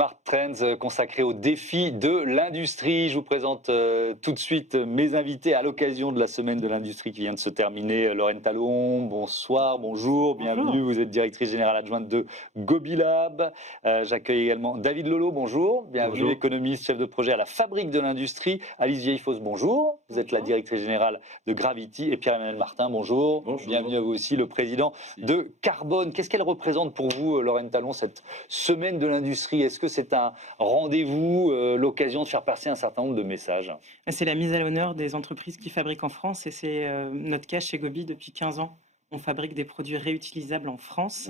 Smart Trends consacré aux défis de l'industrie. Je vous présente tout de suite mes invités à l'occasion de la semaine de l'industrie qui vient de se terminer. Lorraine Talon, bonsoir, bonjour, bienvenue. Vous êtes directrice générale adjointe de Gobilab. J'accueille également David Lolo, bonjour, bienvenue, Bonjour. économiste, chef de projet à la Fabrique de l'industrie. Alice Vieillefosse, bonjour. Vous êtes la directrice générale de Gravity. Et Pierre-Emmanuel Martin, bonjour. Bonjour. Bienvenue à vous aussi, le président de Carbone. Qu'est-ce qu'elle représente pour vous, Lorraine Talon, cette semaine de l'industrie? Est-ce que c'est un rendez-vous, l'occasion de faire passer un certain nombre de messages? C'est la mise à l'honneur des entreprises qui fabriquent en France et c'est notre cas chez Gobi depuis 15 ans. On fabrique des produits réutilisables en France.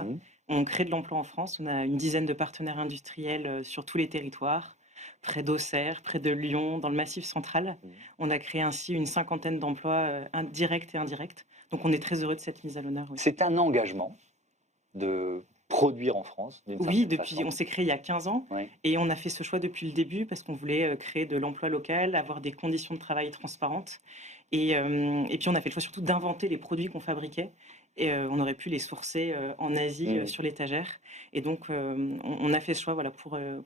On crée de l'emploi en France. On a une dizaine de partenaires industriels sur tous les territoires, près d'Auxerre, près de Lyon, dans le Massif central. On a créé ainsi une cinquantaine d'emplois directs et indirects. Donc on est très heureux de cette mise à l'honneur. Oui. C'est un engagement de produire en France, Oui, on s'est créé il y a 15 ans, oui. Et on a fait ce choix depuis le début parce qu'on voulait créer de l'emploi local, avoir des conditions de travail transparentes. Et puis on a fait le choix surtout d'inventer les produits qu'on fabriquait. Et on aurait pu les sourcer en Asie sur l'étagère. Et donc on a fait ce choix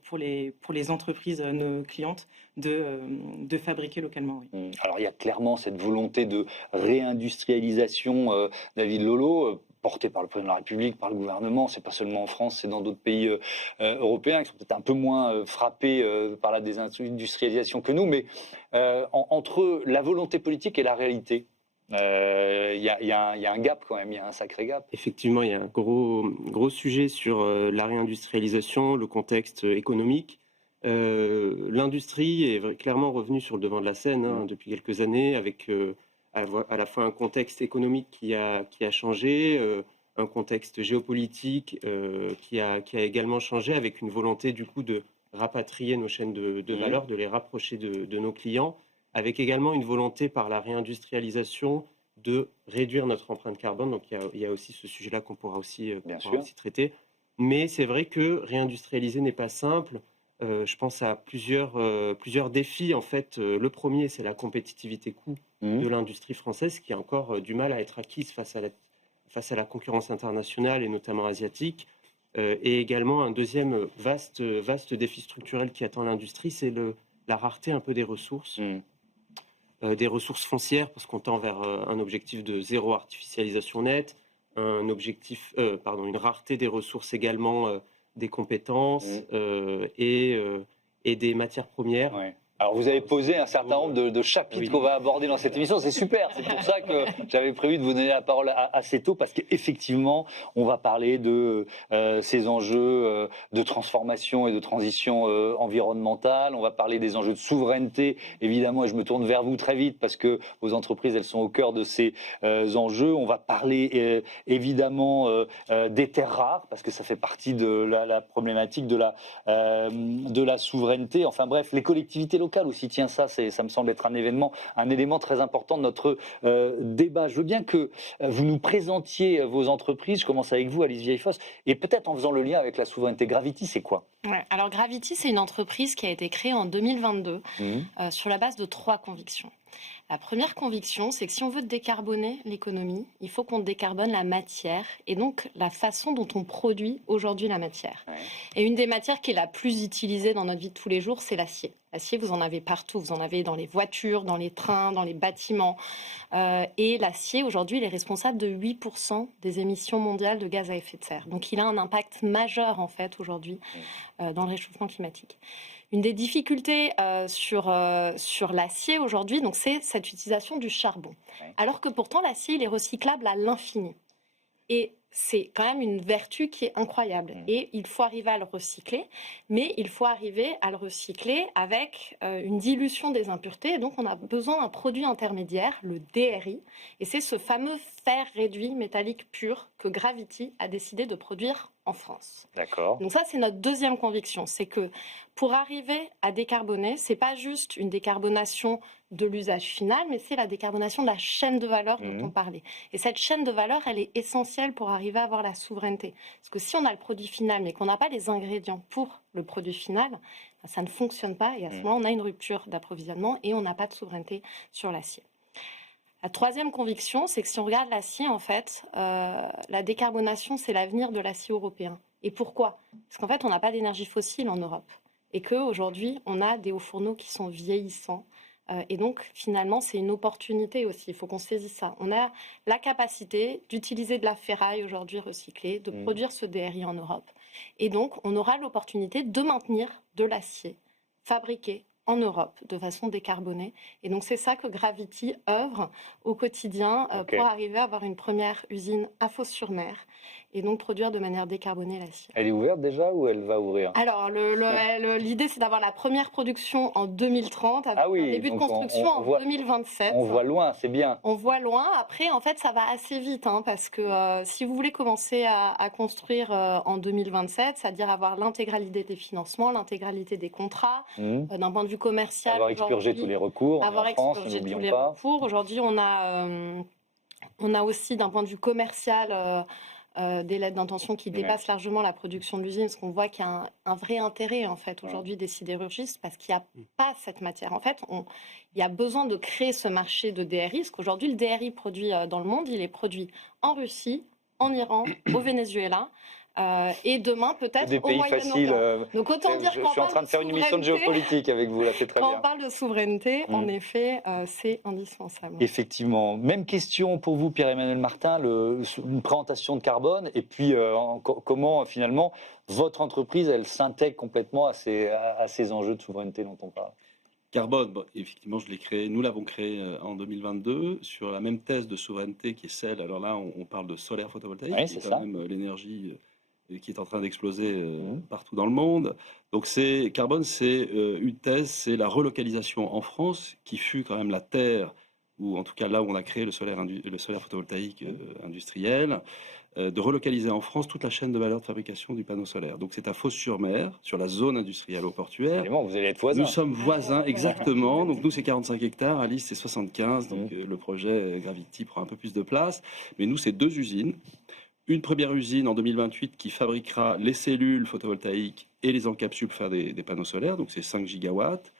pour les entreprises, nos clientes, de fabriquer localement. Oui. Alors il y a clairement cette volonté de réindustrialisation, David Lolo, portée par le président de la République, par le gouvernement. C'est pas seulement en France, c'est dans d'autres pays européens qui sont peut-être un peu moins frappés par la désindustrialisation que nous. Mais entre la volonté politique et la réalité, il y a un gap quand même, il y a un sacré gap. Effectivement, il y a un gros sujet sur la réindustrialisation, le contexte économique. L'industrie est clairement revenue sur le devant de la scène depuis quelques années, avec à la fois un contexte économique qui a changé, un contexte géopolitique qui a également changé, avec une volonté du coup de rapatrier nos chaînes de valeur, de les rapprocher de nos clients, avec également une volonté par la réindustrialisation de réduire notre empreinte carbone. Donc il y a aussi ce sujet-là qu'on pourra aussi traiter. Mais c'est vrai que réindustrialiser n'est pas simple. Je pense à plusieurs défis. En fait, le premier, c'est la compétitivité coût de l'industrie française, qui a encore du mal à être acquise face à la concurrence internationale et notamment asiatique. Et également, un deuxième vaste défi structurel qui attend l'industrie, c'est la rareté un peu des ressources. Des ressources foncières, parce qu'on tend vers un objectif de zéro artificialisation nette, une rareté des ressources également, des compétences et des matières premières. Ouais. Alors vous avez posé un certain nombre de chapitres qu'on va aborder dans cette émission, c'est super, c'est pour ça que j'avais prévu de vous donner la parole assez tôt, parce qu'effectivement on va parler de ces enjeux de transformation et de transition environnementale, on va parler des enjeux de souveraineté évidemment, et je me tourne vers vous très vite parce que vos entreprises elles sont au cœur de ces enjeux. On va parler évidemment des terres rares, parce que ça fait partie de la problématique de la souveraineté, enfin bref, les collectivités locales aussi, tiens, ça me semble être un élément très important de notre débat. Je veux bien que vous nous présentiez vos entreprises. Je commence avec vous, Alice Vieillefosse, et peut-être en faisant le lien avec la souveraineté. Gravity, c'est quoi? Alors Gravity, c'est une entreprise qui a été créée en 2022 sur la base de 3 convictions. La première conviction, c'est que si on veut décarboner l'économie, il faut qu'on décarbone la matière et donc la façon dont on produit aujourd'hui la matière. Et une des matières qui est la plus utilisée dans notre vie de tous les jours, c'est l'acier. L'acier, vous en avez partout. Vous en avez dans les voitures, dans les trains, dans les bâtiments. Et l'acier, aujourd'hui, il est responsable de 8% des émissions mondiales de gaz à effet de serre. Donc il a un impact majeur, en fait, aujourd'hui, dans le réchauffement climatique. Une des difficultés sur l'acier aujourd'hui, donc, c'est cette utilisation du charbon. Alors que pourtant, l'acier, il est recyclable à l'infini. Et c'est quand même une vertu qui est incroyable. Et il faut arriver à le recycler, mais il faut arriver à le recycler avec une dilution des impuretés. Et donc, on a besoin d'un produit intermédiaire, le DRI. Et c'est ce fameux fer réduit métallique pur que Gravity a décidé de produire en France. D'accord. Donc ça, c'est notre deuxième conviction. C'est que pour arriver à décarboner, c'est pas juste une décarbonation de l'usage final, mais c'est la décarbonation de la chaîne de valeur dont on parlait. Et cette chaîne de valeur, elle est essentielle pour arriver à avoir la souveraineté. Parce que si on a le produit final, mais qu'on n'a pas les ingrédients pour le produit final, ça ne fonctionne pas. Et à ce moment, on a une rupture d'approvisionnement et on n'a pas de souveraineté sur l'acier. La troisième conviction, c'est que si on regarde l'acier, en fait, la décarbonation, c'est l'avenir de l'acier européen. Et pourquoi? Parce qu'en fait, on n'a pas d'énergie fossile en Europe. Et qu'aujourd'hui, on a des hauts fourneaux qui sont vieillissants. Et donc, finalement, c'est une opportunité aussi. Il faut qu'on saisisse ça. On a la capacité d'utiliser de la ferraille aujourd'hui recyclée, de produire ce DRI en Europe. Et donc, on aura l'opportunité de maintenir de l'acier fabriqué en Europe de façon décarbonée. Et donc, c'est ça que Gravity œuvre au quotidien pour arriver à avoir une première usine à Fos-sur-Mer et donc produire de manière décarbonée l'acier. Elle est ouverte déjà ou elle va ouvrir? Alors, l'idée, c'est d'avoir la première production en 2030, avec un début de construction en 2027. On voit loin, c'est bien. On voit loin. Après, en fait, ça va assez vite, hein, parce que si vous voulez commencer à construire en 2027, c'est-à-dire avoir l'intégralité des financements, l'intégralité des contrats, d'un point de vue commercial. Avoir expurgé tous les recours. Avoir expurgé tous les recours. Aujourd'hui, on a aussi, d'un point de vue commercial, des lettres d'intention qui dépassent largement la production de l'usine, parce qu'on voit qu'il y a un vrai intérêt en fait aujourd'hui des sidérurgistes, parce qu'il n'y a pas cette matière. En fait, il y a besoin de créer ce marché de DRI, parce qu'aujourd'hui le DRI produit dans le monde, il est produit en Russie, en Iran, au Venezuela. Et demain peut-être au Moyen-Orient. Donc autant dire je suis en train de faire une émission de géopolitique avec vous, là, c'est très bien. Quand on parle de souveraineté, en effet, c'est indispensable. Effectivement. Même question pour vous, Pierre-Emmanuel Martin, une présentation de carbone, et puis comment finalement votre entreprise, elle s'intègre complètement à ces enjeux de souveraineté dont on parle. Carbone, bon, effectivement, nous l'avons créé en 2022 sur la même thèse de souveraineté qui est celle, alors là, on parle de solaire photovoltaïque, oui, qui est quand même l'énergie qui est en train d'exploser partout dans le monde. Donc Carbone, c'est une thèse, c'est la relocalisation en France, qui fut quand même la terre, ou en tout cas là où on a créé le solaire photovoltaïque industriel, de relocaliser en France toute la chaîne de valeur de fabrication du panneau solaire. Donc c'est à Fos-sur-Mer, sur la zone industrielle eau-portuaire. Vous allez être voisins. Nous sommes voisins, exactement. Donc nous, c'est 45 hectares, Alice, c'est 75. Donc le projet Gravity prend un peu plus de place. Mais nous, c'est 2 usines. Une première usine en 2028 qui fabriquera les cellules photovoltaïques et les encapsule pour faire des panneaux solaires. Donc c'est 5 gigawatts,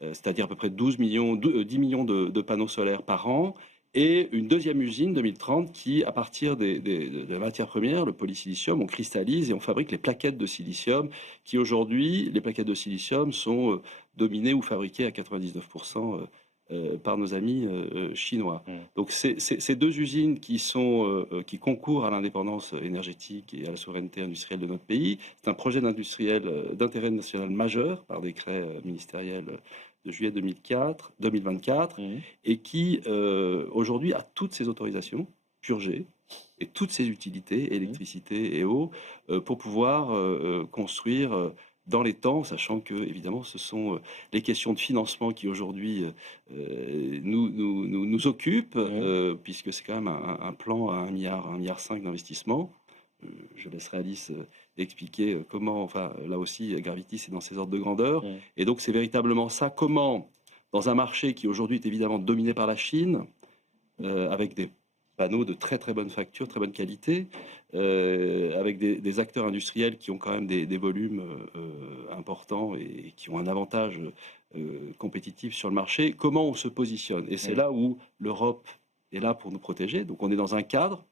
c'est-à-dire à peu près 10 millions de panneaux solaires par an. Et une deuxième usine, 2030, qui, à partir de la matière première, le polysilicium, on cristallise et on fabrique les plaquettes de silicium, qui aujourd'hui, les plaquettes de silicium sont dominées ou fabriquées à 99% par nos amis chinois. Donc ces 2 usines qui concourent à l'indépendance énergétique et à la souveraineté industrielle de notre pays, c'est un projet d'intérêt national majeur par décret ministériel de juillet 2024, et qui aujourd'hui a toutes ses autorisations purgées et toutes ses utilités, électricité et eau, pour pouvoir construire dans les temps, sachant que évidemment ce sont les questions de financement qui aujourd'hui nous occupent, puisque c'est quand même un plan à 1,5 milliard d'investissement. Je laisserai Alice expliquer comment, enfin là aussi, Gravity, c'est dans ces ordres de grandeur. Et donc c'est véritablement ça, comment, dans un marché qui aujourd'hui est évidemment dominé par la Chine, avec des panneaux de très très bonne facture, très bonne qualité, avec des acteurs industriels qui ont quand même des volumes importants et qui ont un avantage compétitif sur le marché, comment on se positionne. Et c'est là où l'Europe est là pour nous protéger. Donc on est dans un cadre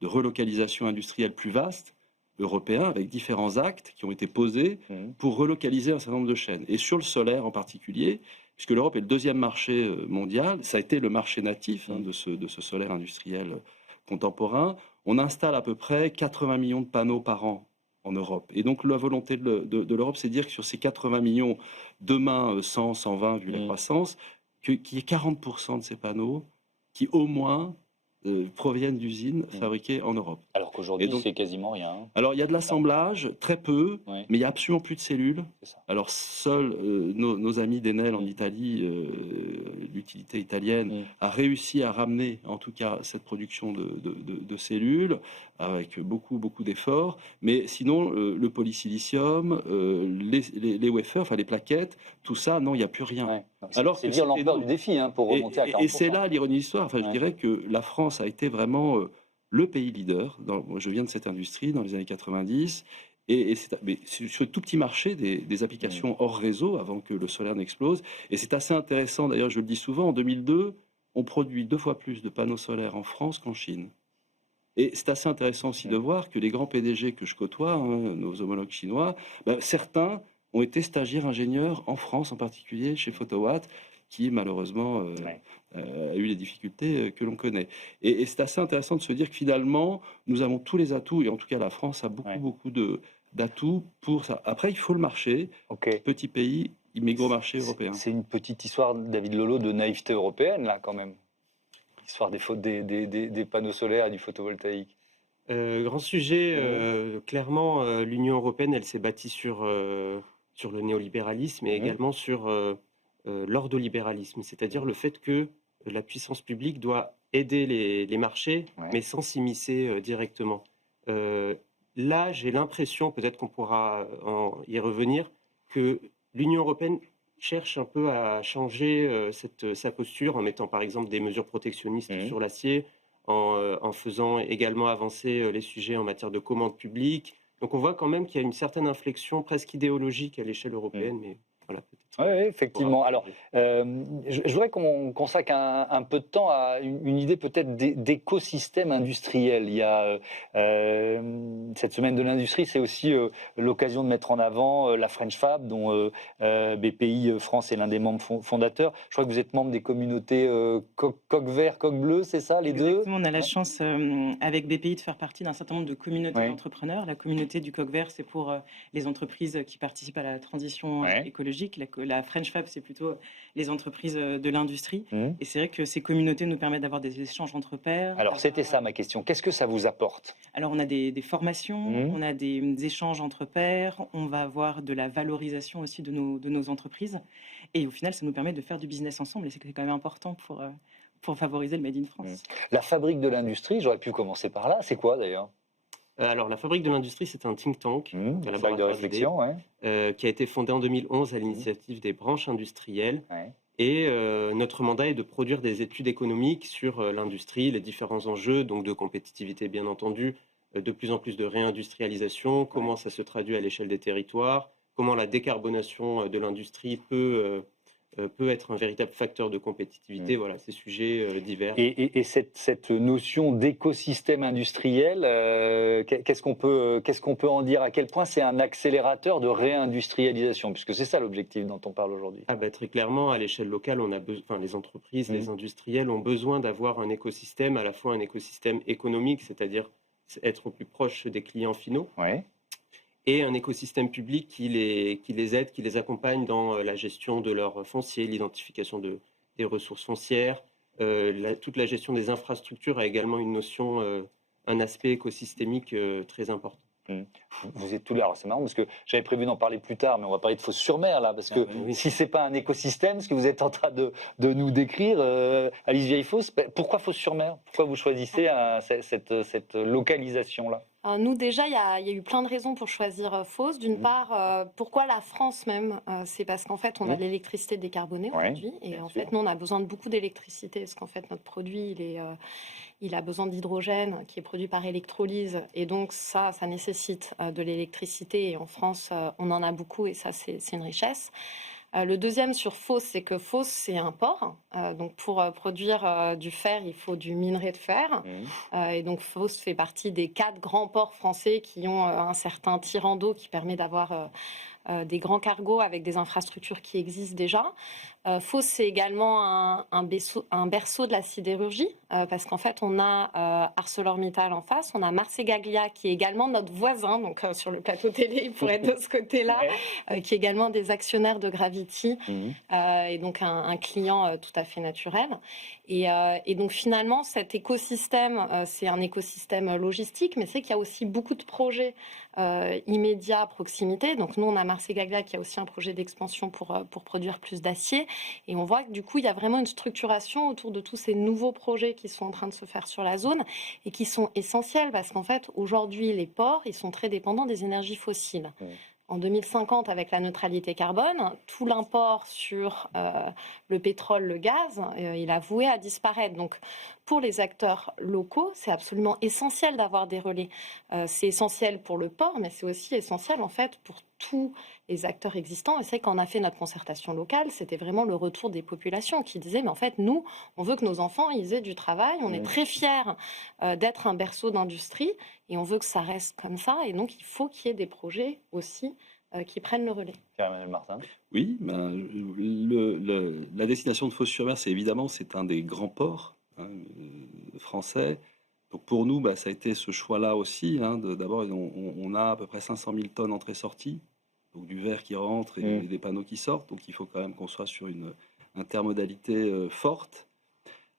de relocalisation industrielle plus vaste, européen, avec différents actes qui ont été posés pour relocaliser un certain nombre de chaînes. Et sur le solaire en particulier, puisque l'Europe est le 2e marché mondial, ça a été le marché natif de ce solaire industriel contemporain, on installe à peu près 80 millions de panneaux par an en Europe. Et donc la volonté de l'Europe, c'est de dire que sur ces 80 millions, demain 100, 120 vu la croissance, qu'il y ait 40% de ces panneaux qui au moins proviennent d'usines fabriquées en Europe. Alors qu'aujourd'hui, c'est quasiment rien. Alors, il y a de l'assemblage, très peu, mais il n'y a absolument plus de cellules. Alors, seuls nos amis d'Enel en Italie, l'utilité italienne, a réussi à ramener, en tout cas, cette production de cellules, avec beaucoup d'efforts. Mais sinon, le polysilicium, les wafers, enfin les plaquettes, tout ça, non, il n'y a plus rien. Alors c'est dire l'ampleur du défi pour remonter à 40%. Et c'est là l'ironie de l'histoire. Enfin, je dirais que la France a été vraiment le pays leader. Je viens de cette industrie dans les années 90. Mais sur le tout petit marché des applications hors réseau, avant que le solaire n'explose. Et c'est assez intéressant, d'ailleurs, je le dis souvent, en 2002, on produit 2 fois plus de panneaux solaires en France qu'en Chine. Et c'est assez intéressant aussi de voir que les grands PDG que je côtoie, hein, nos homologues chinois, certains ont été stagiaires ingénieurs en France, en particulier chez Photowatt, qui malheureusement a eu les difficultés que l'on connaît. Et c'est assez intéressant de se dire que finalement, nous avons tous les atouts, et en tout cas la France a beaucoup d'atouts pour ça. Après, il faut le marché. Petit pays, mais gros marché européen. C'est une petite histoire, David Lolo, de naïveté européenne, là, quand même. L'histoire des panneaux solaires et du photovoltaïque. Grand sujet, clairement, l'Union européenne, elle s'est bâtie sur le néolibéralisme et également sur l'ordolibéralisme, c'est-à-dire le fait que la puissance publique doit aider les marchés, mais sans s'immiscer directement. Là, j'ai l'impression, peut-être qu'on pourra y revenir, que l'Union européenne cherche un peu à changer sa posture en mettant par exemple des mesures protectionnistes sur l'acier, en faisant également avancer les sujets en matière de commande publique. Donc on voit quand même qu'il y a une certaine inflexion presque idéologique à l'échelle européenne, mais voilà. Oui, effectivement. Alors, je voudrais qu'on consacre un peu de temps à une idée peut-être d'écosystème industriel. Il y a cette semaine de l'industrie, c'est aussi l'occasion de mettre en avant la French Fab, dont BPI France est l'un des membres fondateurs. Je crois que vous êtes membre des communautés Coq Vert, Coq Bleu, c'est ça, les deux? On a la chance avec BPI de faire partie d'un certain nombre de communautés d'entrepreneurs. La communauté du Coq Vert, c'est pour les entreprises qui participent à la transition écologique. La French Fab, c'est plutôt les entreprises de l'industrie. Et c'est vrai que ces communautés nous permettent d'avoir des échanges entre pairs. Alors, c'était ça ma question. Qu'est-ce que ça vous apporte? Alors, on a des formations, on a des échanges entre pairs, on va avoir de la valorisation aussi de nos entreprises. Et au final, ça nous permet de faire du business ensemble. Et c'est quand même important pour favoriser le Made in France. La fabrique de l'industrie, j'aurais pu commencer par là. C'est quoi d'ailleurs? Alors, la Fabrique de l'Industrie, c'est un think tank, un laboratoire de réflexion, qui a été fondé en 2011 à l'initiative des branches industrielles. Et notre mandat est de produire des études économiques sur l'industrie, les différents enjeux, donc de compétitivité bien entendu, de plus en plus de réindustrialisation, comment ça se traduit à l'échelle des territoires, comment la décarbonation de l'industrie peut être un véritable facteur de compétitivité, voilà, ces sujets divers. Et cette notion d'écosystème industriel, qu'est-ce qu'on peut en dire? À quel point c'est un accélérateur de réindustrialisation? Puisque c'est ça l'objectif dont on parle aujourd'hui. Très clairement, à l'échelle locale, les entreprises, les industriels ont besoin d'avoir un écosystème, à la fois un écosystème économique, c'est-à-dire être au plus proche des clients finaux, et un écosystème public qui les aide, qui les accompagne dans la gestion de leur foncier, l'identification des ressources foncières. Toute la gestion des infrastructures a également une notion, un aspect écosystémique très important. Vous êtes tous là. Alors c'est marrant parce que j'avais prévu d'en parler plus tard, mais on va parler de Fos-sur-Mer là, parce que si c'est pas un écosystème, ce que vous êtes en train de nous décrire, Alice Vieillefosse, pourquoi Fos-sur-Mer? Pourquoi vous choisissez cette localisation là? Nous, déjà, il y a eu plein de raisons pour choisir Fos. D'une part, pourquoi la France même? C'est parce qu'en fait, on a de l'électricité décarbonée aujourd'hui. Et en fait, nous, on a besoin de beaucoup d'électricité parce qu'en fait, notre produit, il a besoin d'hydrogène qui est produit par électrolyse. Et donc, ça nécessite de l'électricité. Et en France, on en a beaucoup et ça, c'est une richesse. Le deuxième sur Fos, c'est que Fos, c'est un port. Donc, pour produire du fer, il faut du minerai de fer. Et donc, Fos fait partie des 4 grands ports français qui ont un certain tirant d'eau qui permet d'avoir des grands cargos avec des infrastructures qui existent déjà. Fos, c'est également un berceau de la sidérurgie, parce qu'en fait, on a ArcelorMittal en face, on a Marcegaglia qui est également notre voisin, donc sur le plateau télé, il pourrait être de ce côté-là, qui est également des actionnaires de Gravity, et donc un client tout à fait naturel. Et donc finalement, cet écosystème, c'est un écosystème logistique, mais c'est qu'il y a aussi beaucoup de projets immédiats à proximité. Donc nous, on a Marcegaglia qui a aussi un projet d'expansion pour produire plus d'acier. Et on voit que du coup, il y a vraiment une structuration autour de tous ces nouveaux projets qui sont en train de se faire sur la zone et qui sont essentiels parce qu'en fait, aujourd'hui, les ports, ils sont très dépendants des énergies fossiles. en 2050 avec la neutralité carbone, tout l'import sur le pétrole, le gaz, il a voué à disparaître. Donc pour les acteurs locaux, c'est absolument essentiel d'avoir des relais. C'est essentiel pour le port, mais c'est aussi essentiel en fait pour tous les acteurs existants. Et c'est qu'on a fait notre concertation locale, c'était vraiment le retour des populations qui disaient, mais en fait, nous, on veut que nos enfants ils aient du travail, on est très fiers d'être un berceau d'industrie et on veut que ça reste comme ça. Et donc, il faut qu'il y ait des projets aussi qui prennent le relais. Pierre-Emmanuel Martin. Oui, ben, la destination de Fos-sur-Mer, c'est un des grands ports français. Donc pour nous, ça a été ce choix-là aussi. D'abord, on a à peu près 500 000 tonnes entrées-sorties, donc du verre qui rentre et des panneaux qui sortent. Donc il faut quand même qu'on soit sur une intermodalité forte.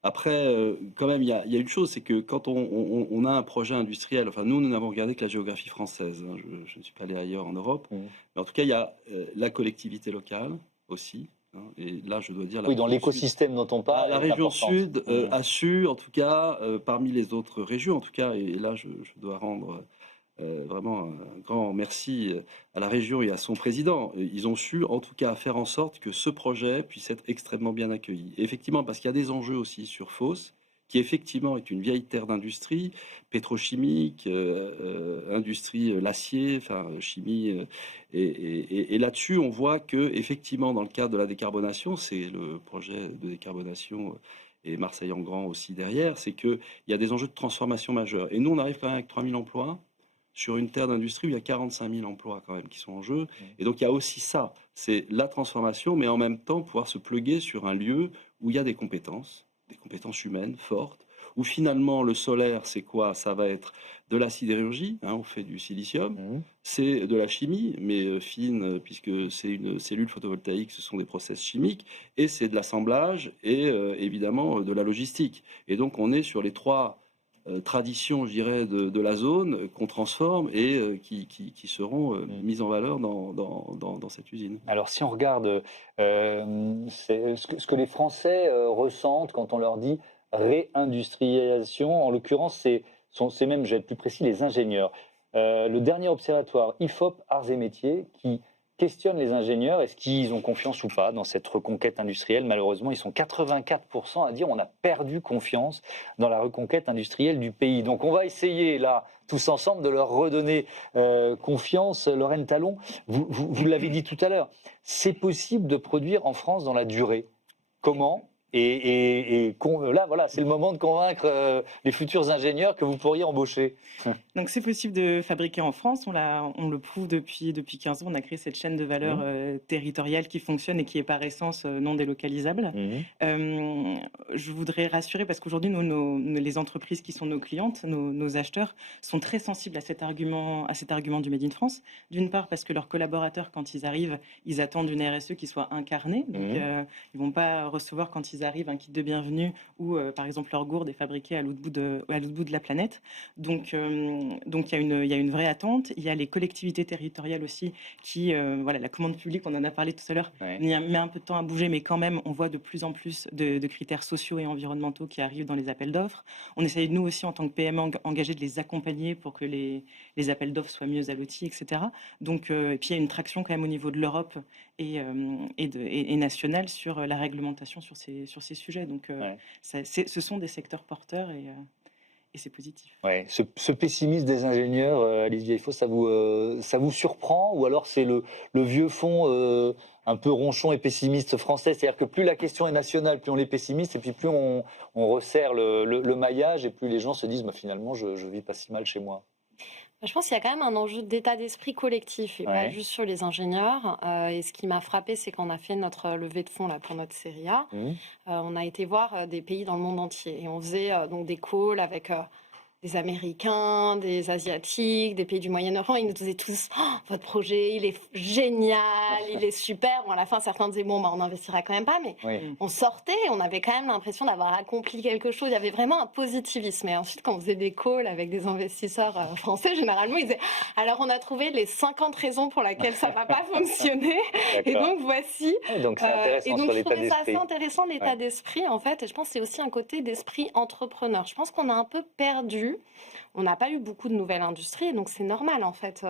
Après, quand même, il y a une chose, c'est que quand on a un projet industriel, enfin nous n'avons regardé que la géographie française, je ne suis pas allé ailleurs en Europe, mais en tout cas, il y a la collectivité locale aussi. Et là, je dois dire... Oui, dans l'écosystème dont on parle. La région Sud a su, en tout cas, parmi les autres régions, en tout cas, et là, je dois rendre vraiment un grand merci à la région et à son président. Ils ont su, en tout cas, faire en sorte que ce projet puisse être extrêmement bien accueilli. Et effectivement, parce qu'il y a des enjeux aussi sur Fos, qui effectivement est une vieille terre d'industrie, pétrochimique, industrie, l'acier, enfin chimie. Et là-dessus, on voit que effectivement, dans le cadre de la décarbonation, c'est le projet de décarbonation et Marseille en grand aussi derrière, c'est qu'il y a des enjeux de transformation majeurs. Et nous, on arrive quand même avec 3 000 emplois sur une terre d'industrie où il y a 45 000 emplois quand même qui sont en jeu. Et donc, il y a aussi ça, c'est la transformation, mais en même temps, pouvoir se pluguer sur un lieu où il y a des compétences humaines fortes, où finalement le solaire, c'est quoi? Ça va être de la sidérurgie, on fait du silicium, c'est de la chimie, mais fine, puisque c'est une cellule photovoltaïque, ce sont des process chimiques, et c'est de l'assemblage, et évidemment de la logistique. Et donc on est sur les trois traditions, je dirais, de la zone qu'on transforme et qui seront mises en valeur dans cette usine. Alors, si on regarde ce que les Français ressentent quand on leur dit réindustrialisation, en l'occurrence, c'est même, je vais être plus précis, les ingénieurs. Le dernier observatoire IFOP Arts et Métiers qui questionne les ingénieurs, est-ce qu'ils ont confiance ou pas dans cette reconquête industrielle? Malheureusement, ils sont 84% à dire on a perdu confiance dans la reconquête industrielle du pays. Donc on va essayer là, tous ensemble, de leur redonner confiance. Lorraine Tallon, vous l'avez dit tout à l'heure, c'est possible de produire en France dans la durée. Comment? Là, voilà, c'est le moment de convaincre les futurs ingénieurs que vous pourriez embaucher. Donc, c'est possible de fabriquer en France. On le prouve depuis 15 ans. On a créé cette chaîne de valeur territoriale qui fonctionne et qui est par essence non délocalisable. Je voudrais rassurer parce qu'aujourd'hui, les entreprises qui sont nos clientes, nos acheteurs, sont très sensibles à cet argument du Made in France. D'une part, parce que leurs collaborateurs, quand ils arrivent, ils attendent une RSE qui soit incarnée. Donc, ils ne vont pas recevoir quand ils arrivent un kit de bienvenue où, par exemple, leur gourde est fabriquée à l'autre bout de la planète. Donc il y a une vraie attente. Il y a les collectivités territoriales aussi qui, la commande publique, on en a parlé tout à l'heure, met un peu de temps à bouger, mais quand même, on voit de plus en plus de critères sociaux et environnementaux qui arrivent dans les appels d'offres. On essaye, nous aussi, en tant que PME, engagés, de les accompagner pour que les appels d'offres soient mieux aboutis, etc. Donc, et puis, il y a une traction quand même au niveau de l'Europe et nationale sur la réglementation sur ces sujets. Donc, ce sont des secteurs porteurs et c'est positif. Ouais. Ce pessimisme des ingénieurs, Alice Vieillefaux, ça vous surprend? Ou alors c'est le vieux fond un peu ronchon et pessimiste français? C'est-à-dire que plus la question est nationale, plus on est pessimiste, et puis plus on resserre le maillage, et plus les gens se disent finalement, je vis pas si mal chez moi. Je pense qu'il y a quand même un enjeu d'état d'esprit collectif et pas juste sur les ingénieurs. Et ce qui m'a frappé, c'est qu'on a fait notre levée de fonds là, pour notre série A. On a été voir des pays dans le monde entier et on faisait donc des calls avec des Américains, des Asiatiques, des pays du Moyen-Orient. Ils nous disaient tous votre projet, il est génial, il est super. Bon, à la fin, certains disaient on n'investira quand même pas, mais on sortait, on avait quand même l'impression d'avoir accompli quelque chose. Il y avait vraiment un positivisme. Et ensuite, quand on faisait des calls avec des investisseurs français, généralement, ils disaient alors on a trouvé les 50 raisons pour lesquelles ça va pas fonctionner. Et donc voici. Donc c'est intéressant et donc sur je l'état trouvais ça d'esprit. assez intéressant l'état d'esprit en fait. Et je pense que c'est aussi un côté d'esprit entrepreneur. Je pense qu'on a un peu perdu plus. On n'a pas eu beaucoup de nouvelles industries, donc c'est normal en fait.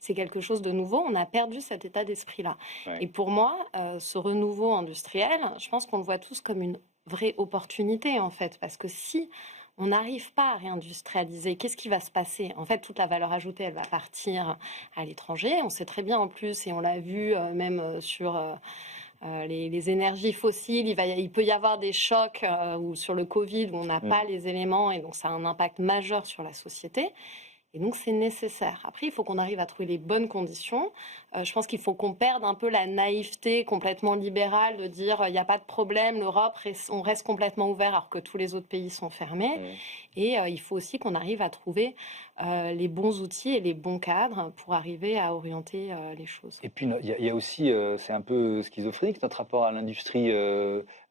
C'est quelque chose de nouveau. On a perdu cet état d'esprit-là. Ouais. Et pour moi, ce renouveau industriel, je pense qu'on le voit tous comme une vraie opportunité en fait, parce que si on n'arrive pas à réindustrialiser, qu'est-ce qui va se passer? En fait, toute la valeur ajoutée, elle va partir à l'étranger. On sait très bien en plus, et on l'a vu même sur les énergies fossiles, il peut y avoir des chocs ou sur le Covid où on n'a pas les éléments et donc ça a un impact majeur sur la société. Et donc, c'est nécessaire. Après, il faut qu'on arrive à trouver les bonnes conditions. Je pense qu'il faut qu'on perde un peu la naïveté complètement libérale de dire il n'y a pas de problème, l'Europe, on reste complètement ouvert alors que tous les autres pays sont fermés. Et il faut aussi qu'on arrive à trouver les bons outils et les bons cadres pour arriver à orienter les choses. Et puis, il y a aussi, c'est un peu schizophrénique notre rapport à l'industrie,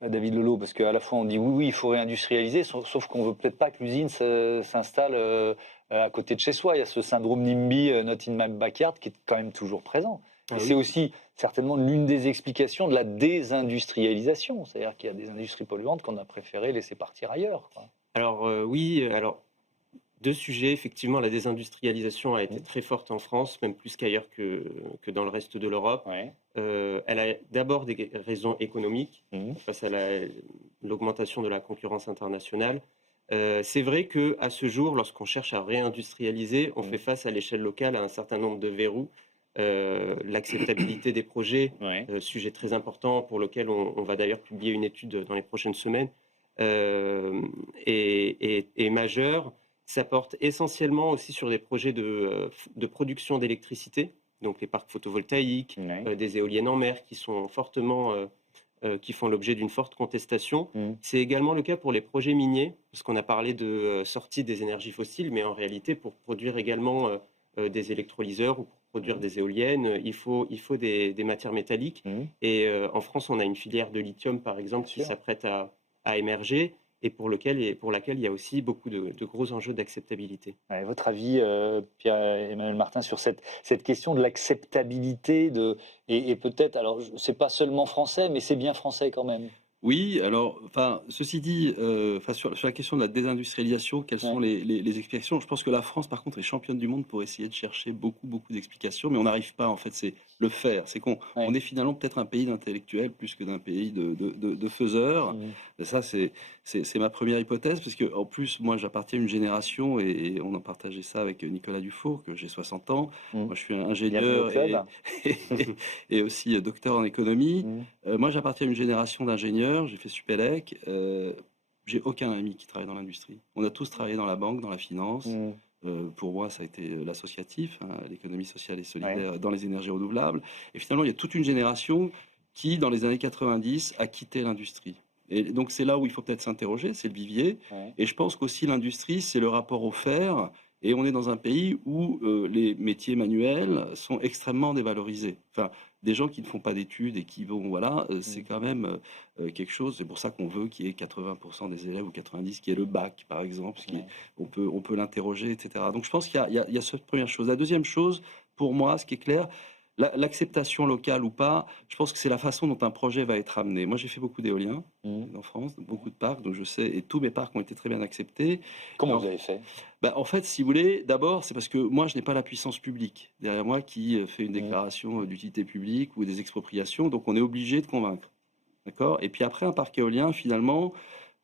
David Lelot, parce qu'à la fois on dit oui, il faut réindustrialiser, sauf qu'on veut peut-être pas que l'usine s'installe à côté de chez soi. Il y a ce syndrome NIMBY, not in my backyard, qui est quand même toujours présent. Et c'est aussi certainement l'une des explications de la désindustrialisation, c'est-à-dire qu'il y a des industries polluantes qu'on a préféré laisser partir ailleurs, quoi. Alors oui, alors deux sujets. Effectivement, la désindustrialisation a été très forte en France, même plus qu'ailleurs que dans le reste de l'Europe. Ouais. Elle a d'abord des raisons économiques, face à l'augmentation de la concurrence internationale. C'est vrai qu'à ce jour, lorsqu'on cherche à réindustrialiser, on fait face à l'échelle locale à un certain nombre de verrous. L'acceptabilité des projets, sujet très important pour lequel on va d'ailleurs publier une étude dans les prochaines semaines, est majeur. Ça porte essentiellement aussi sur des projets de production d'électricité, donc les parcs photovoltaïques, des éoliennes en mer qui sont qui font l'objet d'une forte contestation. C'est également le cas pour les projets miniers, parce qu'on a parlé de sortie des énergies fossiles, mais en réalité, pour produire également des électrolyseurs ou pour produire des éoliennes, il faut des matières métalliques. Et en France, on a une filière de lithium, par exemple, qui s'apprête à émerger et pour laquelle il y a aussi beaucoup de gros enjeux d'acceptabilité. Votre avis, Pierre-Emmanuel Martin, sur cette question de l'acceptabilité et peut-être, alors c'est pas seulement français, mais c'est bien français quand même. Oui, alors, ceci dit, sur la question de la désindustrialisation, quelles sont les explications? Je pense que la France, par contre, est championne du monde pour essayer de chercher beaucoup d'explications, mais on n'arrive pas, en fait, c'est le faire. C'est qu'on est finalement peut-être un pays d'intellectuels plus que d'un pays de faiseurs. Et ça, c'est ma première hypothèse, parce que en plus, moi, j'appartiens à une génération, et on en partageait ça avec Nicolas Dufour, que j'ai 60 ans. Moi, je suis ingénieur et aussi docteur en économie. Moi, j'appartiens à une génération d'ingénieurs. J'ai fait Supélec. J'ai aucun ami qui travaille dans l'industrie. On a tous travaillé dans la banque, dans la finance. Pour moi, ça a été l'associatif, l'économie sociale et solidaire dans les énergies renouvelables. Et finalement, il y a toute une génération qui, dans les années 90, a quitté l'industrie. Et donc, c'est là où il faut peut-être s'interroger, c'est le vivier. Et je pense qu'aussi l'industrie, c'est le rapport au faire. Et on est dans un pays où les métiers manuels sont extrêmement dévalorisés. Enfin, des gens qui ne font pas d'études et qui vont, c'est quand même quelque chose. C'est pour ça qu'on veut qu'il y ait 80% des élèves ou 90% qui aient le bac, par exemple. On peut l'interroger, etc. Donc, je pense qu'il y a cette première chose. La deuxième chose, pour moi, ce qui est clair, l'acceptation locale ou pas, je pense que c'est la façon dont un projet va être amené. Moi, j'ai fait beaucoup d'éoliens en France, beaucoup de parcs, donc je sais, et tous mes parcs ont été très bien acceptés. Comment vous avez fait? En fait, si vous voulez, d'abord, c'est parce que moi, je n'ai pas la puissance publique derrière moi qui fait une déclaration d'utilité publique ou des expropriations, donc on est obligé de convaincre. D'accord? Et puis après, un parc éolien, finalement,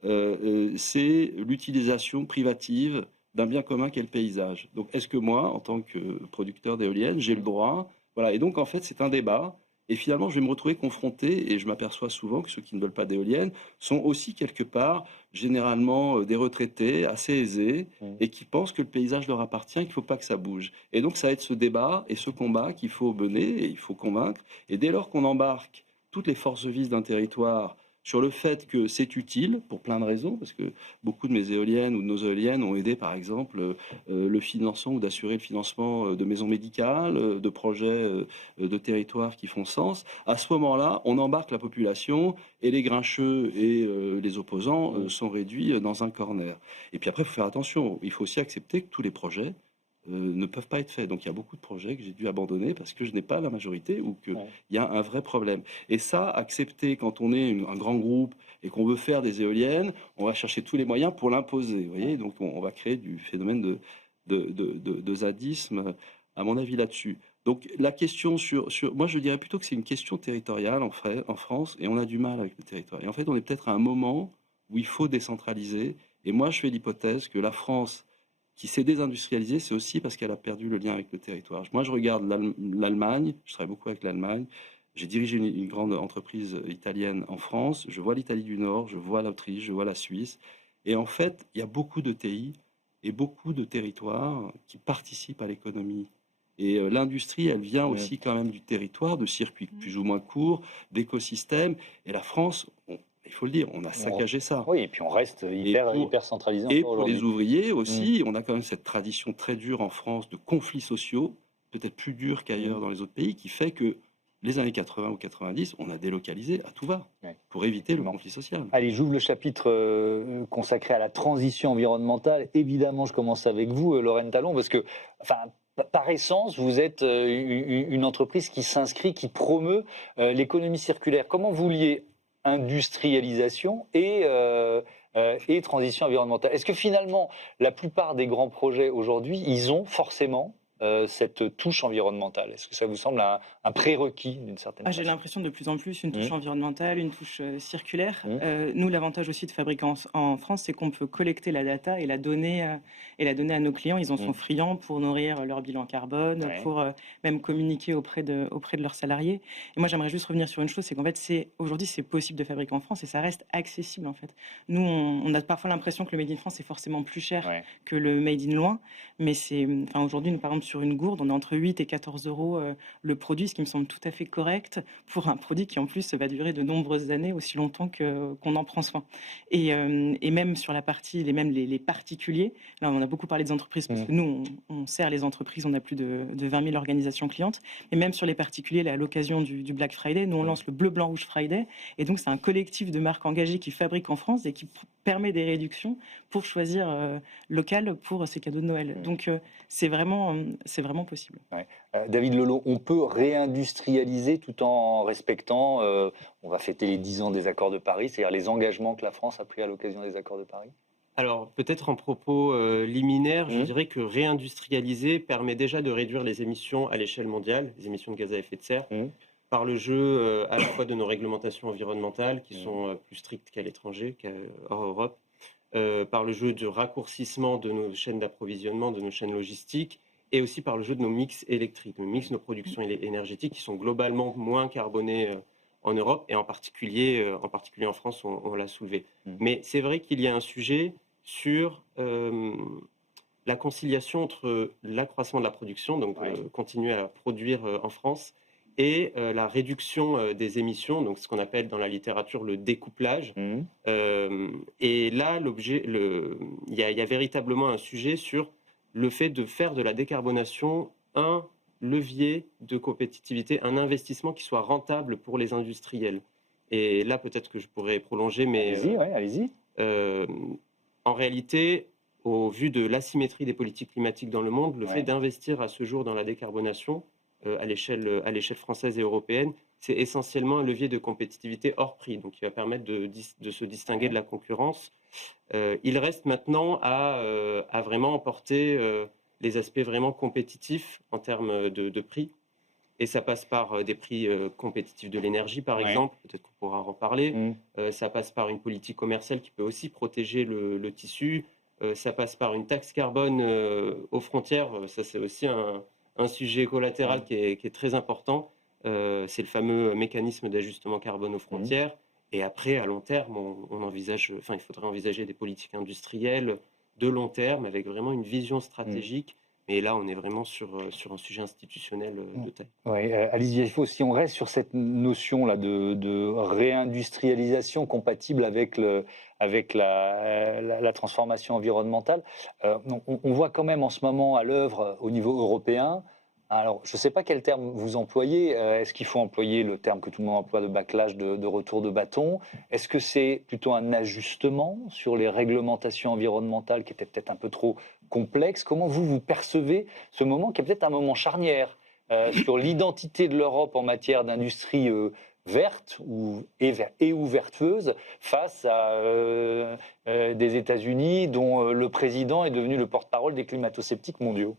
c'est l'utilisation privative d'un bien commun qu'est le paysage. Donc, est-ce que moi, en tant que producteur d'éoliennes, j'ai le droit? Voilà, et donc en fait c'est un débat, et finalement je vais me retrouver confronté, et je m'aperçois souvent que ceux qui ne veulent pas d'éoliennes sont aussi quelque part, généralement des retraités assez aisés, et qui pensent que le paysage leur appartient, qu'il ne faut pas que ça bouge. Et donc ça va être ce débat et ce combat qu'il faut mener, et il faut convaincre, et dès lors qu'on embarque toutes les forces vives d'un territoire sur le fait que c'est utile, pour plein de raisons, parce que beaucoup de mes éoliennes ou de nos éoliennes ont aidé, par exemple, le financement ou d'assurer le financement de maisons médicales, de projets de territoires qui font sens. À ce moment-là, on embarque la population et les grincheux et les opposants sont réduits dans un corner. Et puis après, il faut faire attention. Il faut aussi accepter que tous les projets ne peuvent pas être faits. Donc il y a beaucoup de projets que j'ai dû abandonner parce que je n'ai pas la majorité ou qu'il y a un vrai problème. Et ça, accepter quand on est un grand groupe et qu'on veut faire des éoliennes, on va chercher tous les moyens pour l'imposer. Vous voyez, donc on va créer du phénomène de zadisme, à mon avis, là-dessus. Donc la question moi je dirais plutôt que c'est une question territoriale en France, et on a du mal avec le territoire. Et en fait, on est peut-être à un moment où il faut décentraliser. Et moi, je fais l'hypothèse que la France, qui s'est désindustrialisée, c'est aussi parce qu'elle a perdu le lien avec le territoire. Moi, je regarde l'Allemagne, je travaille beaucoup avec l'Allemagne. J'ai dirigé une grande entreprise italienne en France. Je vois l'Italie du Nord, je vois l'Autriche, je vois la Suisse. Et en fait, il y a beaucoup de TI et beaucoup de territoires qui participent à l'économie. Et l'industrie, elle vient aussi quand même du territoire, de circuits plus ou moins courts, d'écosystèmes. Et la France, il faut le dire, on a saccagé ça. Oui, et puis on reste hyper centralisé. Et pour les ouvriers aussi, on a quand même cette tradition très dure en France de conflits sociaux, peut-être plus durs qu'ailleurs dans les autres pays, qui fait que les années 80 ou 90, on a délocalisé à tout va pour éviter le conflit social. Allez, j'ouvre le chapitre consacré à la transition environnementale. Évidemment, je commence avec vous, Lorraine Talon, parce que, par essence, vous êtes une entreprise qui s'inscrit, qui promeut l'économie circulaire. Comment vous liez industrialisation et transition environnementale? Est-ce que finalement, la plupart des grands projets aujourd'hui, ils ont forcément cette touche environnementale? Est-ce que ça vous semble un prérequis d'une certaine façon? J'ai l'impression de plus en plus une touche environnementale, une touche circulaire. Nous, l'avantage aussi de fabriquer en France, c'est qu'on peut collecter la data et la donner à nos clients. Ils en sont friands pour nourrir leur bilan carbone, pour même communiquer auprès de leurs salariés. Et moi, j'aimerais juste revenir sur une chose, c'est qu'en fait, aujourd'hui, c'est possible de fabriquer en France et ça reste accessible en fait. Nous, on a parfois l'impression que le Made in France est forcément plus cher que le Made in loin, mais aujourd'hui, nous, par exemple, sur une gourde, on est entre 8 et 14 euros le produit, ce qui me semble tout à fait correct pour un produit qui en plus va durer de nombreuses années, aussi longtemps qu'on en prend soin. Et même sur la partie, les particuliers, là on a beaucoup parlé des entreprises parce que nous on sert les entreprises, on a plus de 20 000 organisations clientes, mais même sur les particuliers, là, à l'occasion du Black Friday, nous on lance le Bleu Blanc Rouge Friday, et donc c'est un collectif de marques engagées qui fabriquent en France et qui permet des réductions pour choisir local pour ces cadeaux de Noël. Donc c'est vraiment possible. David Lelot, on peut réindustrialiser tout en respectant, on va fêter les 10 ans des accords de Paris, c'est-à-dire les engagements que la France a pris à l'occasion des accords de Paris? Alors, peut-être en propos liminaire, je dirais que réindustrialiser permet déjà de réduire les émissions à l'échelle mondiale, les émissions de gaz à effet de serre, par le jeu à la fois de nos réglementations environnementales, qui sont plus strictes qu'à l'étranger, hors Europe, par le jeu du raccourcissement de nos chaînes d'approvisionnement, de nos chaînes logistiques, et aussi par le jeu de nos mix électriques, nos productions énergétiques qui sont globalement moins carbonées en Europe, et en particulier en France, on l'a soulevé. Mais c'est vrai qu'il y a un sujet sur la conciliation entre l'accroissement de la production, donc continuer à produire en France, et la réduction des émissions, donc ce qu'on appelle dans la littérature le découplage. Et là, il y a véritablement un sujet sur le fait de faire de la décarbonation un levier de compétitivité, un investissement qui soit rentable pour les industriels. Et là, peut-être que je pourrais prolonger, mais allez-y. En réalité, au vu de l'asymétrie des politiques climatiques dans le monde, le fait d'investir à ce jour dans la décarbonation, à l'échelle française et européenne, c'est essentiellement un levier de compétitivité hors prix, donc qui va permettre de se distinguer de la concurrence. Il reste maintenant à vraiment emporter les aspects vraiment compétitifs en termes de prix. Et ça passe par des prix compétitifs de l'énergie, par exemple, peut-être qu'on pourra en reparler. Ça passe par une politique commerciale qui peut aussi protéger le tissu. Ça passe par une taxe carbone aux frontières. Ça, c'est aussi un sujet collatéral qui est très important. C'est le fameux mécanisme d'ajustement carbone aux frontières. Et après, à long terme, il faudrait envisager des politiques industrielles de long terme avec vraiment une vision stratégique. Mais là, on est vraiment sur un sujet institutionnel de taille. Oui, Alice Vieffo, si on reste sur cette notion-là de réindustrialisation compatible avec la transformation environnementale, on voit quand même en ce moment à l'œuvre au niveau européen. Alors, je ne sais pas quel terme vous employez. Est-ce qu'il faut employer le terme que tout le monde emploie de backlash, de retour de bâton? Est-ce que c'est plutôt un ajustement sur les réglementations environnementales qui étaient peut-être un peu trop complexe. Comment vous percevez ce moment qui est peut-être un moment charnière sur l'identité de l'Europe en matière d'industrie verte ou vertueuse face à des États-Unis dont le président est devenu le porte-parole des climato-sceptiques mondiaux?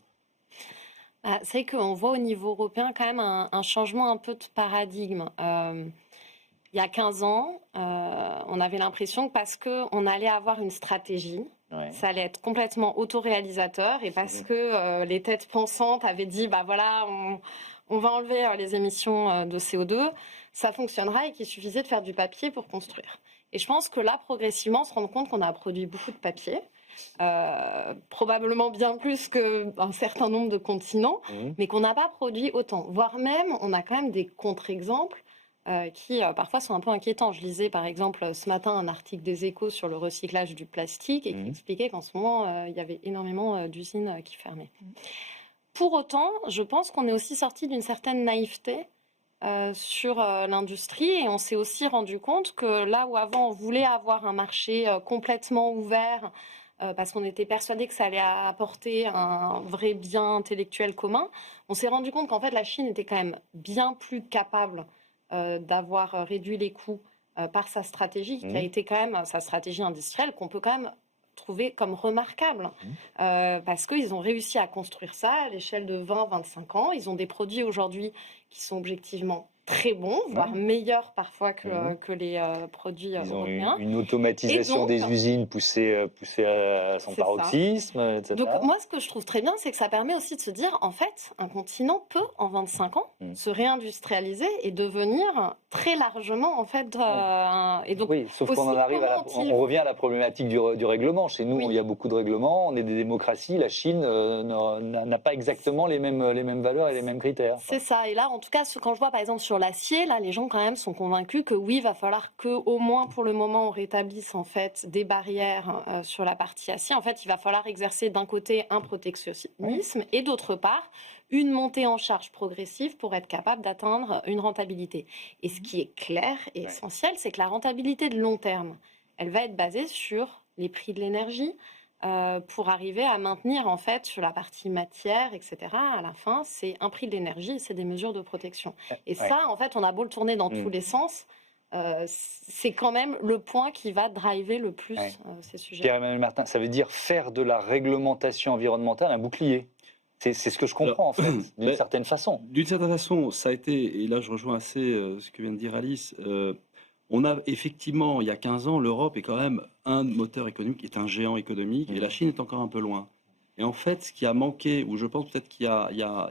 C'est vrai qu'on voit au niveau européen quand même un changement un peu de paradigme. Il y a 15 ans, on avait l'impression que parce qu'on allait avoir une stratégie, ça allait être complètement autoréalisateur, et parce que les têtes pensantes avaient dit bah voilà, on va enlever les émissions de CO2, ça fonctionnera et qu'il suffisait de faire du papier pour construire. Et je pense que là, progressivement, on se rend compte qu'on a produit beaucoup de papier. Probablement bien plus qu'un certain nombre de continents, mais qu'on n'a pas produit autant. Voire même, on a quand même des contre-exemples qui parfois sont un peu inquiétants. Je lisais par exemple ce matin un article des Échos sur le recyclage du plastique et qui expliquait qu'en ce moment, il y avait énormément d'usines qui fermaient. Pour autant, je pense qu'on est aussi sorti d'une certaine naïveté sur l'industrie, et on s'est aussi rendu compte que là où avant on voulait avoir un marché complètement ouvert, parce qu'on était persuadé que ça allait apporter un vrai bien intellectuel commun, on s'est rendu compte qu'en fait la Chine était quand même bien plus capable d'avoir réduit les coûts par sa stratégie, qui a été quand même sa stratégie industrielle, qu'on peut quand même trouver comme remarquable, parce qu'ils ont réussi à construire ça à l'échelle de 20-25 ans. Ils ont des produits aujourd'hui qui sont objectivement très bons, voire meilleurs parfois que les produits européens. Ils ont une automatisation donc, des usines poussée à son paroxysme, etc. Donc moi, ce que je trouve très bien, c'est que ça permet aussi de se dire, en fait, un continent peut, en 25 ans, se réindustrialiser et devenir très largement, en fait... et donc, oui, sauf qu'on en arrive on revient à la problématique du règlement. Chez nous, il y a beaucoup de règlements, on est des démocraties, la Chine n'a pas exactement les mêmes valeurs et les mêmes critères. C'est ça, et là, en tout cas, quand je vois, par exemple, sur l'acier, là, les gens, quand même, sont convaincus que oui, il va falloir qu'au moins, pour le moment, on rétablisse, en fait, des barrières sur la partie acier. En fait, il va falloir exercer, d'un côté, un protectionnisme, et d'autre part, une montée en charge progressive pour être capable d'atteindre une rentabilité. Et ce qui est clair et essentiel, c'est que la rentabilité de long terme, elle va être basée sur les prix de l'énergie, pour arriver à maintenir, en fait, sur la partie matière, etc., à la fin, c'est un prix de l'énergie, c'est des mesures de protection. Et ça, en fait, on a beau le tourner dans tous les sens, c'est quand même le point qui va driver le plus ces sujets. Pierre-Emmanuel Martin, ça veut dire faire de la réglementation environnementale un bouclier. C'est ce que je comprends, en fait, d'une certaine façon. D'une certaine façon, ça a été, et là je rejoins assez ce que vient de dire Alice, on a effectivement, il y a 15 ans, l'Europe est quand même un moteur économique, est un géant économique, et la Chine est encore un peu loin. Et en fait, ce qui a manqué, ou je pense peut-être qu'il y a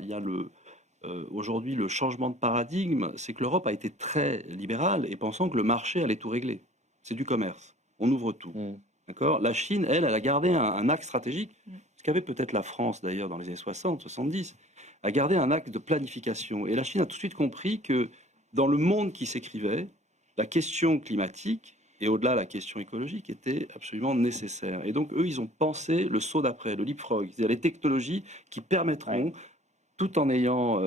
aujourd'hui le changement de paradigme, c'est que l'Europe a été très libérale et pensant que le marché allait tout régler. C'est du commerce, on ouvre tout. D'accord ? La Chine, elle a gardé un axe stratégique, ce qu'avait peut-être la France d'ailleurs dans les années 60, 70, a gardé un axe de planification. Et la Chine a tout de suite compris que dans le monde qui s'écrivait, la question climatique et au-delà la question écologique était absolument nécessaire. Et donc eux, ils ont pensé le saut d'après, le leapfrog, c'est-à-dire les technologies qui permettront, tout en ayant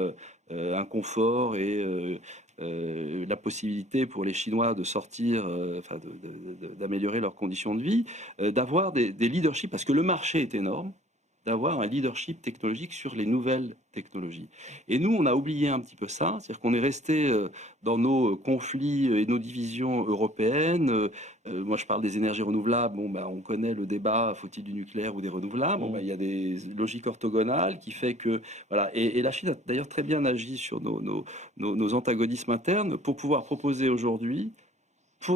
un confort et la possibilité pour les Chinois de sortir, d'améliorer leurs conditions de vie, d'avoir des leaderships, parce que le marché est énorme, d'avoir un leadership technologique sur les nouvelles technologies. Et nous, on a oublié un petit peu ça, c'est-à-dire qu'on est resté dans nos conflits et nos divisions européennes. Moi, je parle des énergies renouvelables. Bon, on connaît le débat, faut-il du nucléaire ou des renouvelables? Il y a des logiques orthogonales qui fait que... Voilà. Et la Chine a d'ailleurs très bien agi sur nos antagonismes internes pour pouvoir proposer aujourd'hui,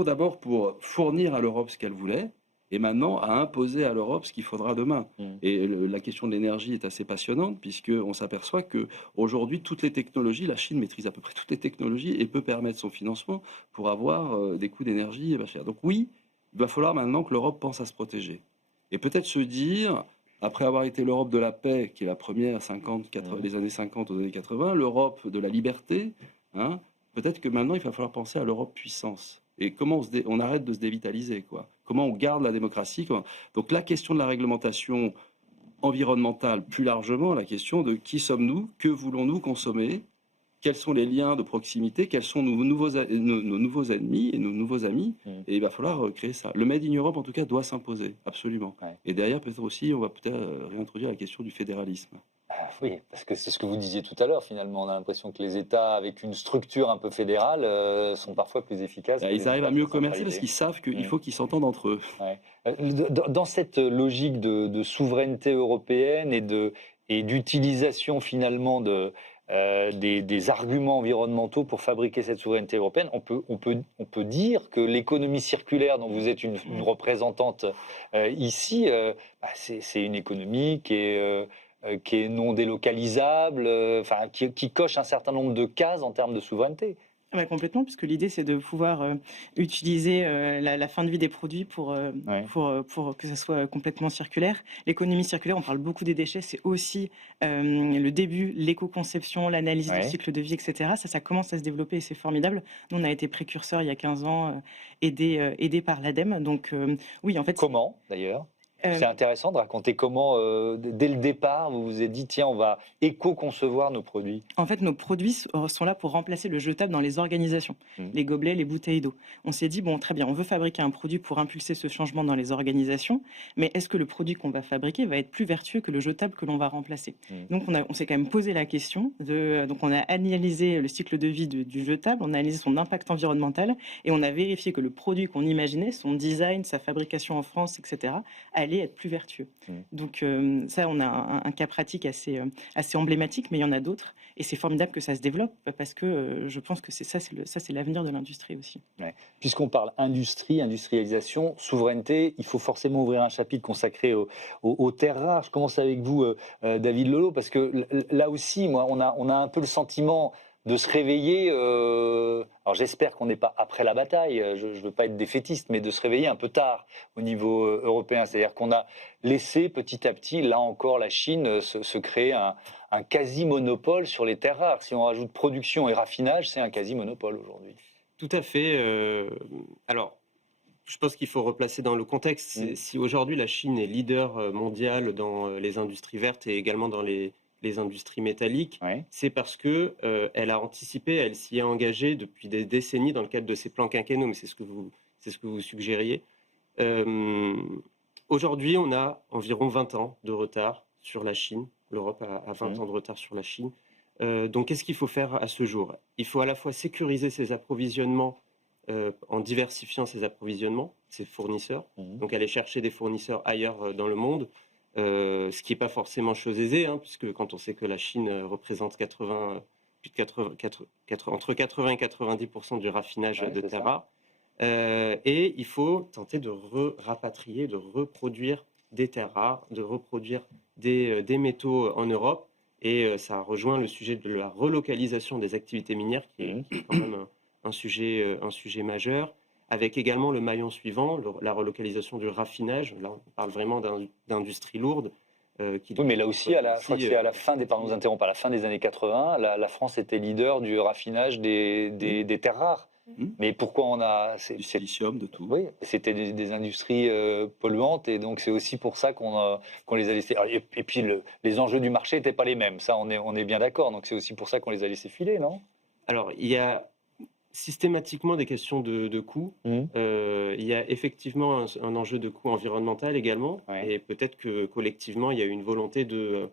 d'abord pour fournir à l'Europe ce qu'elle voulait, et maintenant à imposer à l'Europe ce qu'il faudra demain. Et la question de l'énergie est assez passionnante, puisqu'on s'aperçoit qu'aujourd'hui, toutes les technologies, la Chine maîtrise à peu près toutes les technologies et peut permettre son financement pour avoir des coûts d'énergie pas chers. Donc oui, il va falloir maintenant que l'Europe pense à se protéger. Et peut-être se dire, après avoir été l'Europe de la paix, qui est la première des années 50 aux années 80, l'Europe de la liberté, peut-être que maintenant il va falloir penser à l'Europe puissance. Et comment on arrête de se dévitaliser, quoi. Comment on garde la démocratie. Donc la question de la réglementation environnementale, plus largement, la question de qui sommes-nous, que voulons-nous consommer, quels sont les liens de proximité, quels sont nos nouveaux ennemis et nos nouveaux amis. Et il va falloir créer ça. Le Made in Europe, en tout cas, doit s'imposer, absolument. Ouais. Et derrière, peut-être aussi, on va peut-être réintroduire la question du fédéralisme. Oui, parce que c'est ce que vous disiez tout à l'heure, finalement. On a l'impression que les États, avec une structure un peu fédérale, sont parfois plus efficaces. Ils arrivent à mieux commercer parce qu'ils savent qu'il faut qu'ils s'entendent entre eux. Ouais. Dans cette logique de souveraineté européenne et d'utilisation, finalement, des arguments environnementaux pour fabriquer cette souveraineté européenne, on peut dire que l'économie circulaire dont vous êtes une représentante ici, c'est une économie qui est non délocalisable, qui coche un certain nombre de cases en termes de souveraineté. Complètement, puisque l'idée c'est de pouvoir utiliser la fin de vie des produits pour que ça soit complètement circulaire. L'économie circulaire, on parle beaucoup des déchets, c'est aussi le début, l'éco-conception, l'analyse du cycle de vie, etc. Ça commence à se développer et c'est formidable. Nous, on a été précurseurs il y a 15 ans, aidés par l'ADEME. Donc oui, en fait... Comment, d'ailleurs ? C'est intéressant de raconter comment, dès le départ, vous vous êtes dit, tiens, on va éco-concevoir nos produits. En fait, nos produits sont là pour remplacer le jetable dans les organisations, les gobelets, les bouteilles d'eau. On s'est dit, bon, très bien, on veut fabriquer un produit pour impulser ce changement dans les organisations, mais est-ce que le produit qu'on va fabriquer va être plus vertueux que le jetable que l'on va remplacer ? Donc, on s'est quand même posé la question, donc on a analysé le cycle de vie du jetable, on a analysé son impact environnemental, et on a vérifié que le produit qu'on imaginait, son design, sa fabrication en France, etc., allait être plus vertueux. Donc ça, on a un cas pratique assez emblématique, mais il y en a d'autres. Et c'est formidable que ça se développe parce que je pense que c'est l'avenir de l'industrie aussi. Ouais. Puisqu'on parle industrie, industrialisation, souveraineté, il faut forcément ouvrir un chapitre consacré aux terres rares. Je commence avec vous, David Lolo, parce que là aussi, moi, on a un peu le sentiment de se réveiller, alors j'espère qu'on n'est pas après la bataille, je ne veux pas être défaitiste, mais de se réveiller un peu tard au niveau européen. C'est-à-dire qu'on a laissé petit à petit, là encore, la Chine se créer un quasi-monopole sur les terres rares. Si on rajoute production et raffinage, c'est un quasi-monopole aujourd'hui. Tout à fait. Alors, je pense qu'il faut replacer dans le contexte. Si aujourd'hui la Chine est leader mondial dans les industries vertes et également dans les industries métalliques, c'est parce que elle a anticipé, elle s'y est engagée depuis des décennies dans le cadre de ses plans quinquennaux, mais c'est ce que vous suggériez. Aujourd'hui, on a environ 20 ans de retard sur la Chine. L'Europe a 20 ans de retard sur la Chine. Donc, qu'est-ce qu'il faut faire à ce jour ? Il faut à la fois sécuriser ses approvisionnements en diversifiant ses approvisionnements, ses fournisseurs, donc aller chercher des fournisseurs ailleurs dans le monde, ce qui n'est pas forcément chose aisée, puisque quand on sait que la Chine représente entre 80 et 90% du raffinage de terres rares, et il faut tenter de rapatrier, de reproduire des terres rares, de reproduire des métaux en Europe, et ça rejoint le sujet de la relocalisation des activités minières, qui est quand même un sujet majeur, avec également le maillon suivant, la relocalisation du raffinage. Là, on parle vraiment d'industrie lourde. Oui, mais là aussi, je crois que c'est à la fin à la fin des années 80, la France était leader du raffinage des terres rares. Mais pourquoi on a... Du silicium, de tout. Oui, c'était des industries polluantes, et donc c'est aussi pour ça qu'on les a laissés... Et puis les enjeux du marché n'étaient pas les mêmes, ça on est bien d'accord, donc c'est aussi pour ça qu'on les a laissés filer, non ? Alors, il y a systématiquement des questions de coûts. Il y a effectivement un enjeu de coût environnemental également, et peut-être que collectivement, il y a une volonté de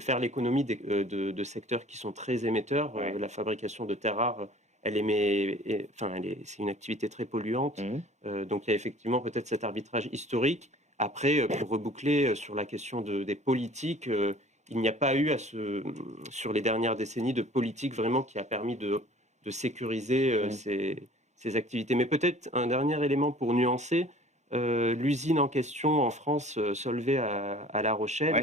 faire l'économie de secteurs qui sont très émetteurs. La fabrication de terres rares, c'est une activité très polluante. Donc il y a effectivement peut-être cet arbitrage historique. Après, pour reboucler sur la question des politiques, il n'y a pas eu sur les dernières décennies de politique vraiment qui a permis de sécuriser ces activités. Mais peut-être un dernier élément pour nuancer, l'usine en question en France, Solvay à La Rochelle,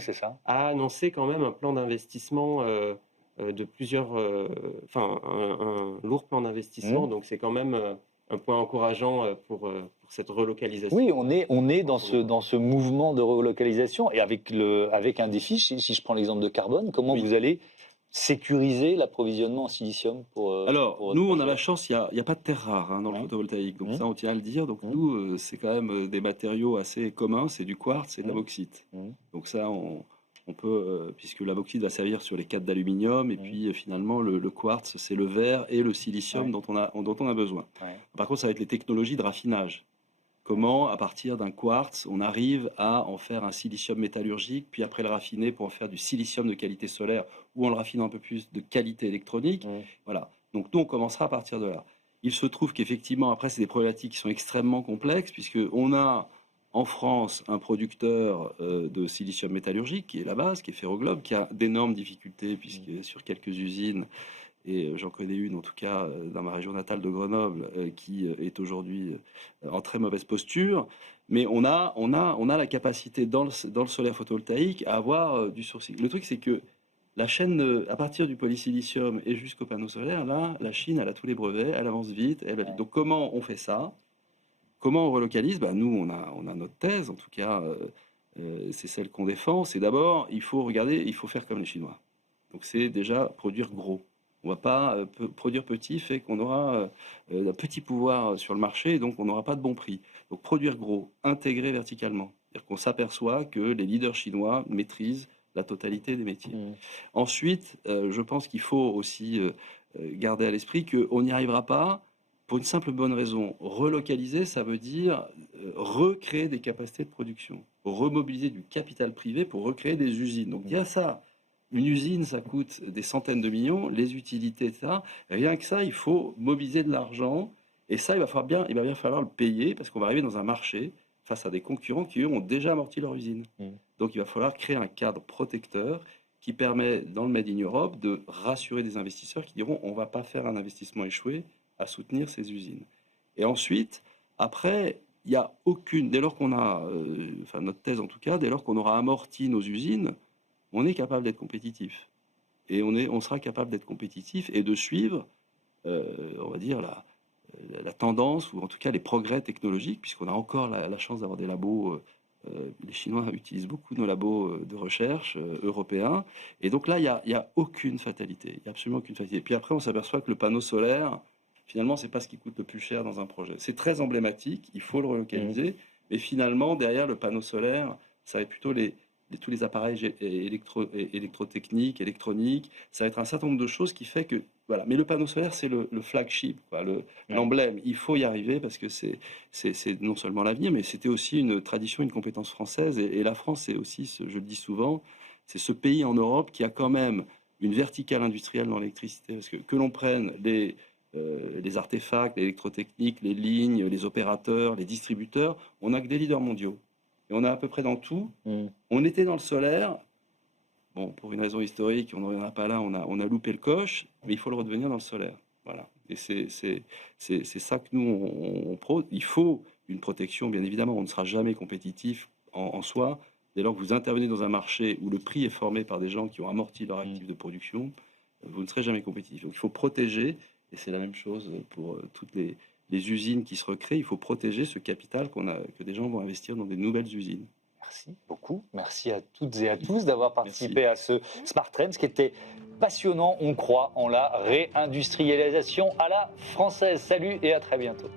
a annoncé quand même un plan d'investissement de plusieurs... un lourd plan d'investissement, donc c'est quand même un point encourageant pour cette relocalisation. Oui, on est dans ce mouvement de relocalisation, et avec un défi, si je prends l'exemple de carbone, comment vous allez sécuriser l'approvisionnement en silicium Alors, nous, on a la chance, il n'y a pas de terres rares dans le photovoltaïque, donc ça, on tient à le dire. Donc nous, c'est quand même des matériaux assez communs, c'est du quartz et de la bauxite. Donc ça, On peut, puisque la bauxite va servir sur les cadres d'aluminium, et puis finalement le quartz, c'est le verre et le silicium dont on a besoin. Ouais. Par contre, ça va être les technologies de raffinage. Comment, à partir d'un quartz, on arrive à en faire un silicium métallurgique, puis après le raffiner pour en faire du silicium de qualité solaire, ou en le raffinant un peu plus de qualité électronique. Voilà. Donc nous, on commencera à partir de là. Il se trouve qu'effectivement, après, c'est des problématiques qui sont extrêmement complexes, puisqu'on a en France un producteur de silicium métallurgique, qui est la base, qui est Ferroglobe, qui a d'énormes difficultés, puisque sur quelques usines, et j'en connais une en tout cas dans ma région natale de Grenoble, qui est aujourd'hui en très mauvaise posture. Mais on a la capacité dans le solaire photovoltaïque à avoir du sourcing. Le truc, c'est que la chaîne, à partir du polysilicium et jusqu'au panneau solaire, là, la Chine, elle a tous les brevets, elle avance vite, elle va vite. Donc comment on fait ça? Comment on relocalise? Nous, on a notre thèse, en tout cas, c'est celle qu'on défend. C'est d'abord, il faut faire comme les Chinois. Donc c'est déjà produire gros. On ne va pas produire petit, fait qu'on aura un petit pouvoir sur le marché, et donc on n'aura pas de bon prix. Donc produire gros, intégrer verticalement. C'est-à-dire qu'on s'aperçoit que les leaders chinois maîtrisent la totalité des métiers. Ensuite, je pense qu'il faut aussi garder à l'esprit qu'on n'y arrivera pas pour une simple bonne raison. Relocaliser, ça veut dire recréer des capacités de production, remobiliser du capital privé pour recréer des usines. Donc il y a ça. Une usine, ça coûte des centaines de millions, les utilités, etc. Et rien que ça, il faut mobiliser de l'argent. Et ça, il va bien falloir le payer, parce qu'on va arriver dans un marché face à des concurrents qui, eux, ont déjà amorti leur usine. Donc il va falloir créer un cadre protecteur qui permet, dans le Made in Europe, de rassurer des investisseurs qui diront on ne va pas faire un investissement échoué à soutenir ces usines. Et ensuite, après, il n'y a aucune, dès lors qu'on a, notre thèse en tout cas, dès lors qu'on aura amorti nos usines, on est capable d'être compétitif. Et on sera capable d'être compétitif et de suivre, on va dire, la tendance, ou en tout cas les progrès technologiques, puisqu'on a encore la chance d'avoir des labos. Les Chinois utilisent beaucoup nos labos de recherche européens. Et donc là, il n'y a aucune fatalité. Il n'y a absolument aucune fatalité. Et puis après, on s'aperçoit que le panneau solaire, finalement, c'est pas ce qui coûte le plus cher dans un projet. C'est très emblématique, il faut le relocaliser. Mais finalement, derrière le panneau solaire, ça va être plutôt tous les appareils électrotechniques, électroniques. Ça va être un certain nombre de choses qui fait que... Voilà. Mais le panneau solaire, c'est le flagship, l'emblème. Il faut y arriver parce que c'est non seulement l'avenir, mais c'était aussi une tradition, une compétence française. Et la France, c'est aussi, je le dis souvent, c'est ce pays en Europe qui a quand même une verticale industrielle dans l'électricité. Parce que l'on prenne les artefacts, l'électrotechnique, les lignes, les opérateurs, les distributeurs, on n'a que des leaders mondiaux. Et on a à peu près dans tout. On était dans le solaire. Bon, pour une raison historique, on n'en reviendra pas là, on a loupé le coche, mais il faut le redevenir dans le solaire. Voilà. Et c'est ça que nous, il faut une protection, bien évidemment. On ne sera jamais compétitif en soi. Dès lors que vous intervenez dans un marché où le prix est formé par des gens qui ont amorti leur actif de production, vous ne serez jamais compétitif. Donc il faut protéger, et c'est la même chose pour toutes les usines qui se recréent. Il faut protéger ce capital que des gens vont investir dans des nouvelles usines. Merci beaucoup. Merci à toutes et à tous d'avoir participé à ce Smart Trends qui était passionnant. On croit en la réindustrialisation à la française. Salut et à très bientôt.